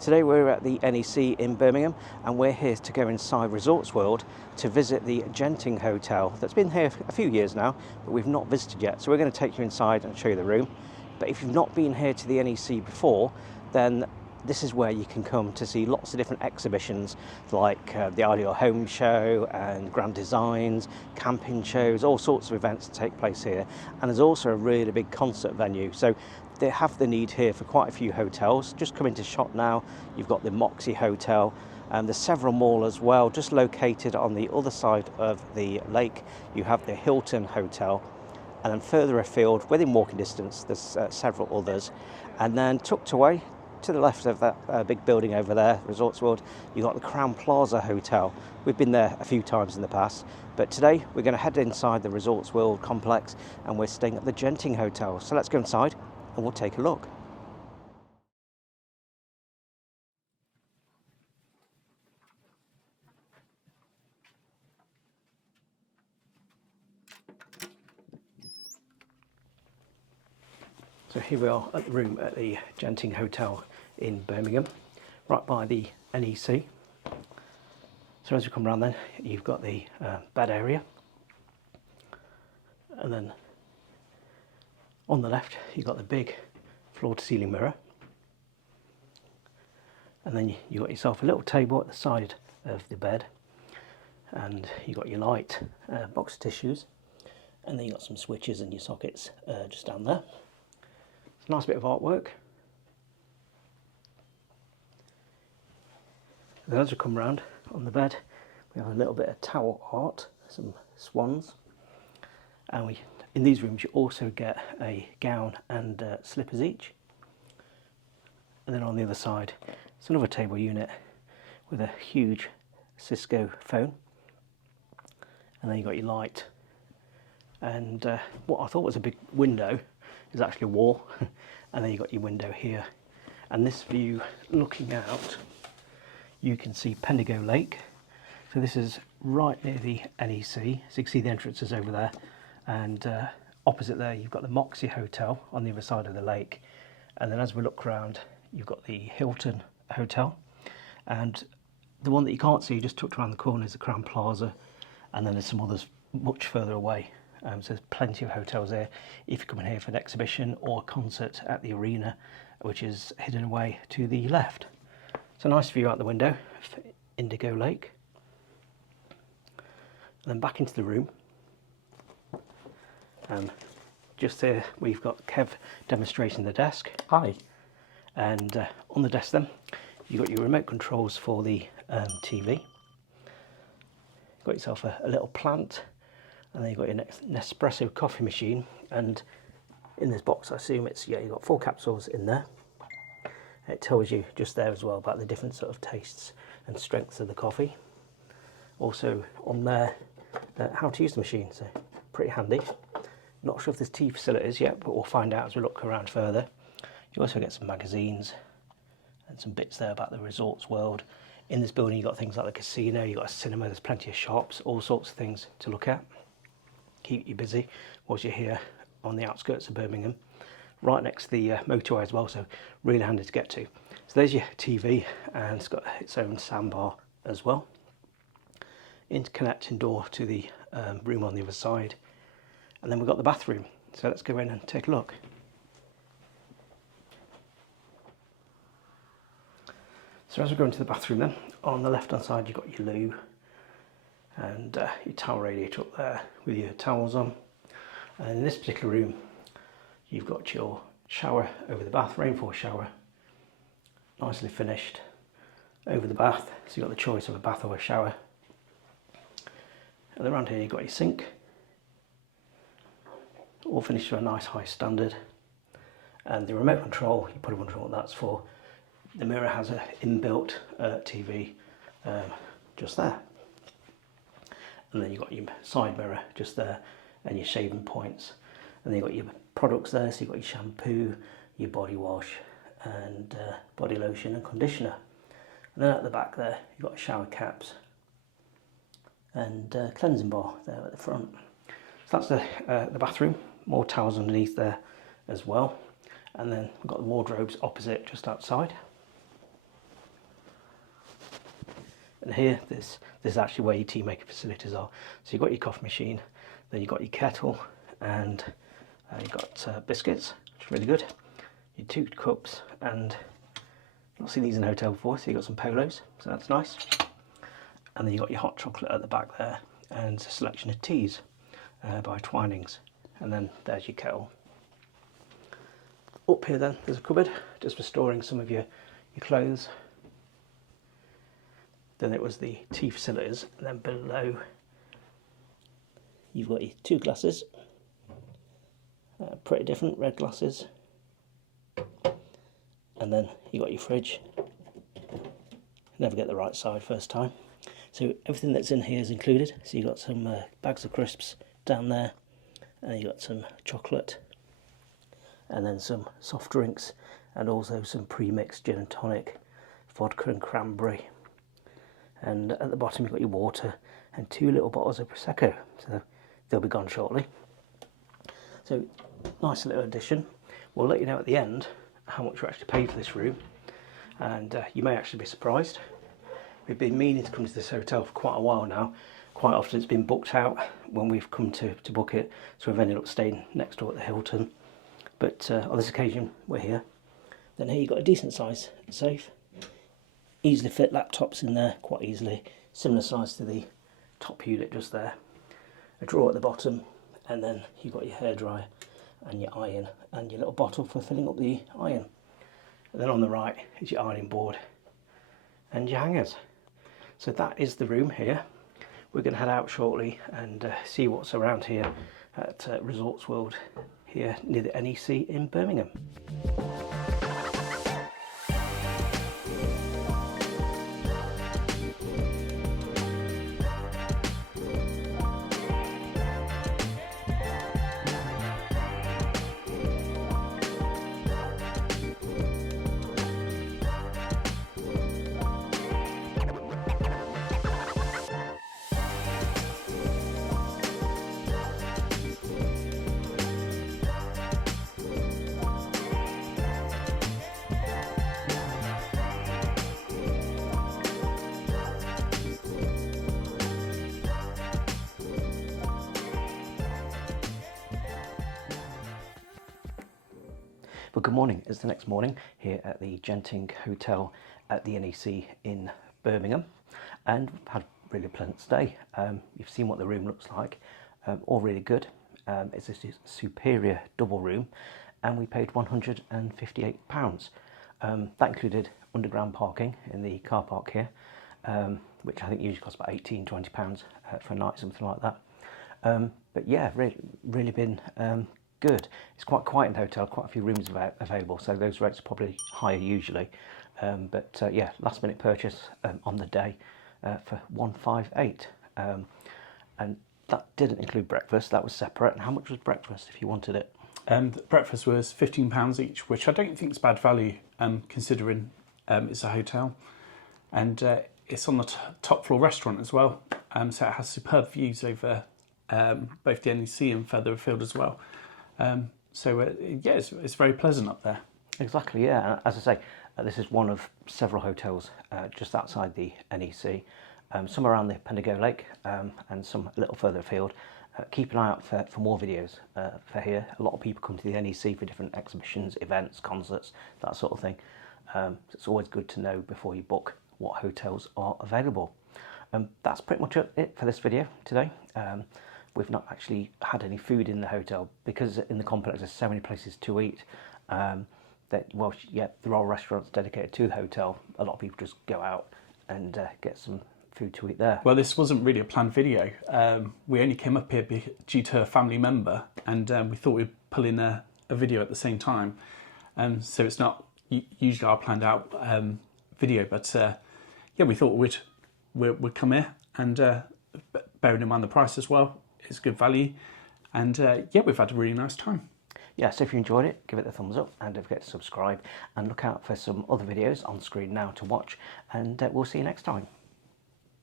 Today we're at the NEC in Birmingham and we're here to go inside Resorts World to visit the Genting Hotel that's been here a few years now, but we've not visited yet. So we're going to take you inside and show you the room. But if you've not been here to the NEC before, then this is where you can come to see lots of different exhibitions like the Ideal Home Show and Grand Designs, camping shows, all sorts of events that take place here. And there's also a really big concert venue. So they have the need here for quite a few hotels. Just come into shot now, you've got the Moxie Hotel, and there's several more as well. Just located on the other side of the lake, you have the Hilton Hotel. And then further afield, within walking distance, there's several others. And then tucked away to the left of that big building over there, Resorts World, you've got the Crowne Plaza Hotel. We've been there a few times in the past, but today we're going to head inside the Resorts World complex and we're staying at the Genting Hotel. So let's go inside and we'll take a look. So here we are at the room at the Genting Hotel in Birmingham, right by the NEC. So as we come around then, you've got the bed area, and then on the left you've got the big floor-to-ceiling mirror, and then you've got yourself a little table at the side of the bed, and you've got your light box of tissues, and then you've got some switches and your sockets just down there. It's a nice bit of artwork. And then as we come round on the bed, we have a little bit of towel art, some swans, and in these rooms you also get a gown and slippers each. And then on the other side, it's another table unit with a huge Cisco phone, and then you've got your light, and what I thought was a big window is actually a wall, and then you've got your window here, and this view looking out, you can see Pendigo Lake. So this is right near the NEC, so you can see the entrances over there, and opposite there you've got the Moxie Hotel on the other side of the lake, and then as we look around you've got the Hilton Hotel, and the one that you can't see just tucked around the corner is the Crowne Plaza, and then there's some others much further away. So there's plenty of hotels there if you come in here for an exhibition or a concert at the arena, which is hidden away to the left. It's a nice view out the window of Indigo Lake. And then back into the room. Just there we've got Kev demonstrating the desk. Hi. And on the desk then, you've got your remote controls for the TV. You've got yourself a little plant. And then you've got your Nespresso coffee machine, and in this box I assume it's, yeah, you've got 4 capsules in there. It tells you just there as well about the different sort of tastes and strengths of the coffee. Also on there, how to use the machine, so pretty handy. Not sure if there's tea facilities yet, but we'll find out as we look around further. You also get some magazines and some bits there about the Resorts World. In this building you've got things like the casino, you've got a cinema, there's plenty of shops, all sorts of things to look at. Keep you busy whilst you're here on the outskirts of Birmingham, right next to the motorway as well, so really handy to get to. So there's your TV, and it's got its own soundbar as well. Interconnecting door to the room on the other side, and then we've got the bathroom, so let's go in and take a look. So as we go into the bathroom then, on the left hand side you've got your loo, and your towel radiator up there with your towels on. And in this particular room you've got your shower over the bath, rainfall shower, nicely finished over the bath, so you've got the choice of a bath or a shower. And around here you've got your sink, all finished to a nice high standard, and the remote control, you probably wonder what that's for. The mirror has an inbuilt TV just there. And then you've got your side mirror just there, and your shaving points. And then you've got your products there, so you've got your shampoo, your body wash, and body lotion and conditioner. And then at the back there, you've got shower caps and cleansing bar there at the front. So that's the bathroom, more towels underneath there as well. And then we've got the wardrobes opposite, just outside. And here, this is actually where your tea making facilities are. So you've got your coffee machine, then you've got your kettle, and you've got biscuits, which is really good. Your 2 cups, and I've not seen these in a hotel before, so you've got some polos, so that's nice. And then you've got your hot chocolate at the back there, and a selection of teas by Twinings. And then there's your kettle. Up here then, there's a cupboard, just for storing some of your clothes. Then it was the tea facilities, and then below you've got your 2 glasses, pretty different, red glasses. And then you got your fridge. Never get the right side first time. So everything that's in here is included. So you've got some bags of crisps down there, and you've got some chocolate, and then some soft drinks, and also some pre-mixed gin and tonic, vodka and cranberry. And at the bottom you've got your water and 2 little bottles of Prosecco. So they'll be gone shortly. So nice little addition. We'll let you know at the end how much we actually paid for this room, and you may actually be surprised. We've been meaning to come to this hotel for quite a while now. Quite often it's been booked out when we've come to book it, so we've ended up staying next door at the Hilton. But on this occasion we're here. Then here you've got a decent size safe. Easily fit laptops in there, quite easily. Similar size to the top unit just there. A drawer at the bottom, and then you've got your hairdryer and your iron and your little bottle for filling up the iron. And then on the right is your ironing board and your hangers. So that is the room here. We're going to head out shortly and see what's around here at Resorts World here near the NEC in Birmingham. Well, good morning. It's the next morning here at the Genting Hotel at the NEC in Birmingham, and we've had a really pleasant stay. You've seen what the room looks like, all really good. It's a superior double room, and we paid £158. That included underground parking in the car park here, which I think usually costs about £18–20 for a night, something like that. But yeah, really been good. It's quite quiet in the hotel, quite a few rooms available, so those rates are probably higher usually. But yeah, last minute purchase on the day for £158. And that didn't include breakfast, that was separate. And how much was breakfast if you wanted it? Breakfast was £15 each, which I don't think is bad value considering it's a hotel. And it's on the top floor restaurant as well, so it has superb views over both the NEC and further afield as well. Yeah, it's very pleasant up there. Exactly, yeah. As I say, this is one of several hotels just outside the NEC, some around the Pendigo Lake and some a little further afield. Keep an eye out for more videos for here. A lot of people come to the NEC for different exhibitions, events, concerts, that sort of thing. So it's always good to know before you book what hotels are available. That's pretty much it for this video today. We've not actually had any food in the hotel because in the complex there's so many places to eat that, well, yeah, there are restaurants dedicated to the hotel. A lot of people just go out and get some food to eat there. Well, this wasn't really a planned video. We only came up here due to a family member, and we thought we'd pull in a video at the same time. So it's not usually our planned out video, but yeah, we thought we'd come here, and bearing in mind the price as well, it's good value, and yeah, we've had a really nice time. Yeah, so if you enjoyed it, give it a thumbs up, and don't forget to subscribe, and look out for some other videos on screen now to watch, and we'll see you next time.